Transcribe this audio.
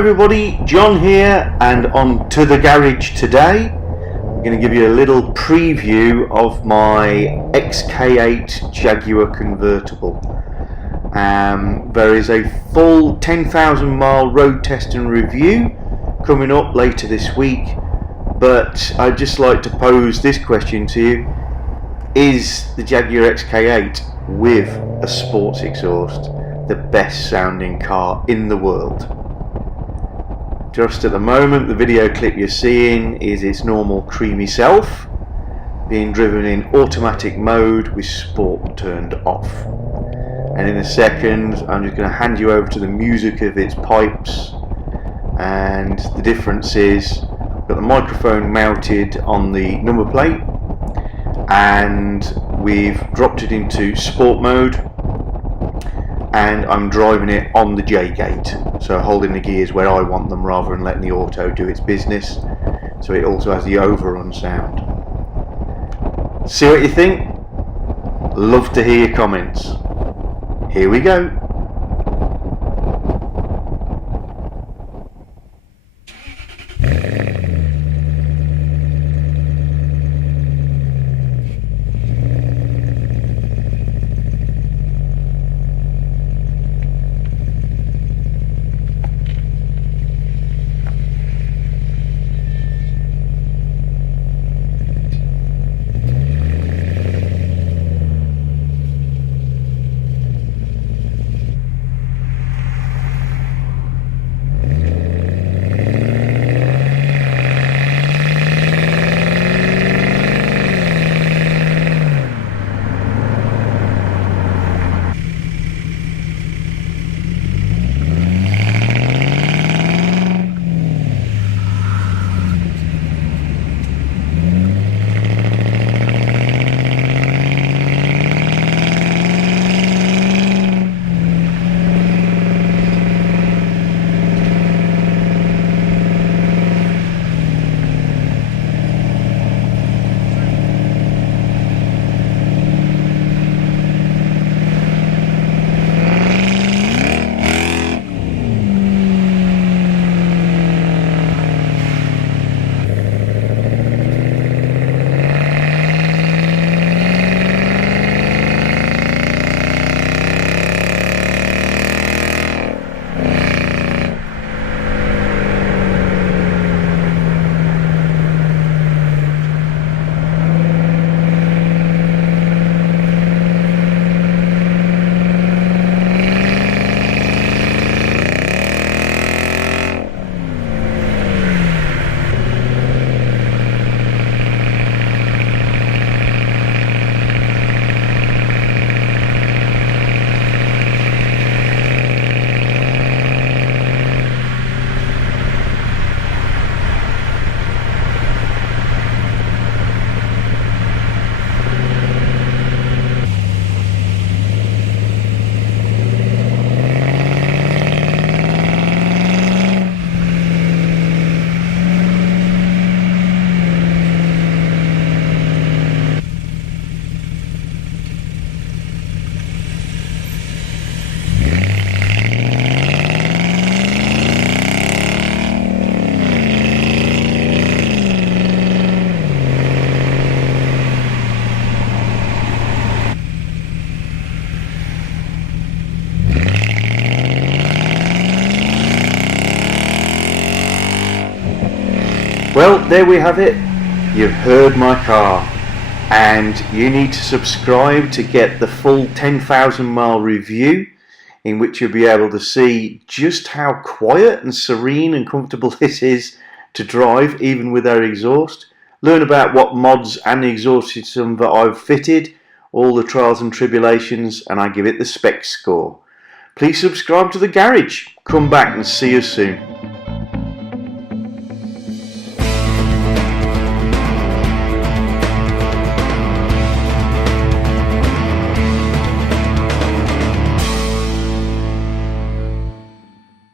everybody, John here, and on to the garage today. I'm going to give you a little preview of my XK8 Jaguar convertible. There is a full 10,000 mile road test and review coming up later this week, but I'd just like to pose this question to you. Is the Jaguar XK8 with a sports exhaust the best sounding car in the world? Just at the moment, the video clip you're seeing is its normal creamy self being driven in automatic mode with sport turned off, and in a second I'm just going to hand you over to the music of its pipes. And the difference is we've got the microphone mounted on the number plate, and we've dropped it into sport mode, and I'm driving it on the J-gate, so holding the gears where I want them rather than letting the auto do its business, so it also has the overrun sound. See what you think? Love to hear your comments. Here we go. Well, there we have it. You've heard my car, and you need to subscribe to get the full 10,000 mile review, in which you'll be able to see just how quiet and serene and comfortable this is to drive, even with our exhaust. Learn about what mods and the exhaust system that I've fitted, all the trials and tribulations, and I give it the spec score. Please subscribe to the garage. Come back and see us soon.